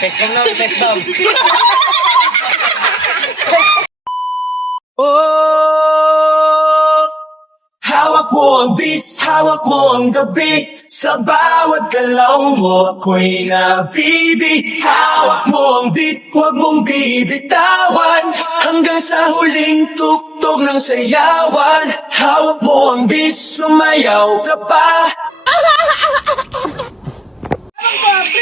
Sex bomb na, sex bomb. Oh! Hawak mo ang beat, hawak mo ang gabi. Sa bawat galaw mo ako'y nabibig. Hawak mo ang beat, huwag mong bibitawan. Hanggang sa huling tuktok ng sayawan. Hawak mo ang beat, sumayaw ka pa.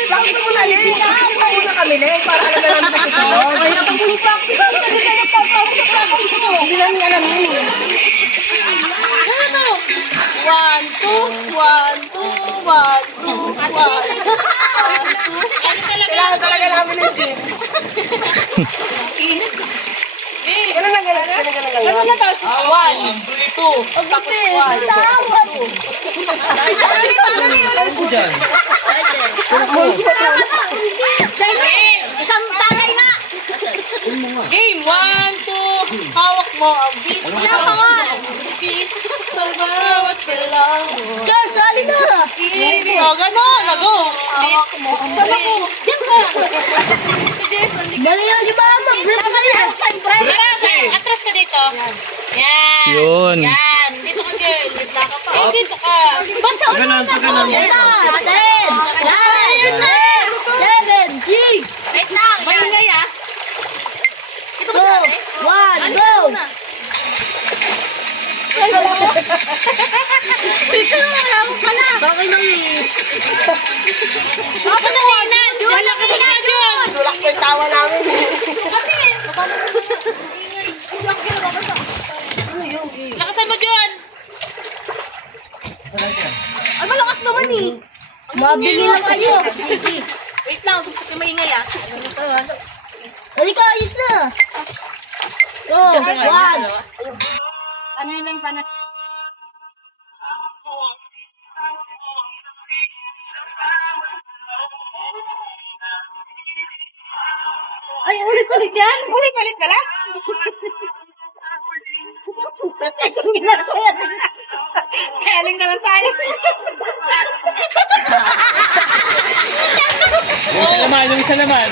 Bakit mo na yun? Kasi mauna kami na yun. Para alam na lang sa kasunod. Ay, napag-practice. Hindi namin alam yun. Ano? 1, 2, 1, 2, 1, 2, 1. Kailangan talaga namin ng gym. Ganun lang, ganun lang. Ano na to? 1, 2, tapos 1, 2. Isang tagay nga! Game 1, 2, hawak mo ang beat. Lapangan! Beat sa bawat kailangan mo. Yes, sali na! O, gano'n, go! Hawak mo ang beat. Diyan ka! Dali yun, di ba? Mag-break ka na! Atras ka dito. Yan. Yun. Yan. Dito ka, girl. Dito ka pa. Eh, dito ka. Ba't sa ulo na ako? 10, 9, 7, 6. Wait lang. Malingay ah. Ito ba sa atin? 1, go! Dito na wala mo pala. Bakit nang is? Bakit nang inan? Wala ka sa Diyos. Sulak pa yung tawa namin. Kasi, lakasan mo dyan. Ay, malakas naman eh. Mabili lang kayo. Wait lang, huwag maingay ah. Halika, ayos na. Go, 1. Ano yun lang panas? Ay, ulit-ulit yan? Ulit-ulit na lang? Kaling na lang tayo. Yung isa naman.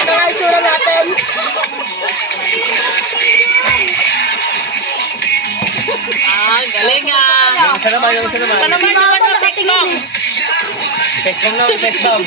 Ito nga itsura natin. Ah, galing ah. Yung isa naman. Ano naman yung sex bomb? Sex bomb na, sex bomb.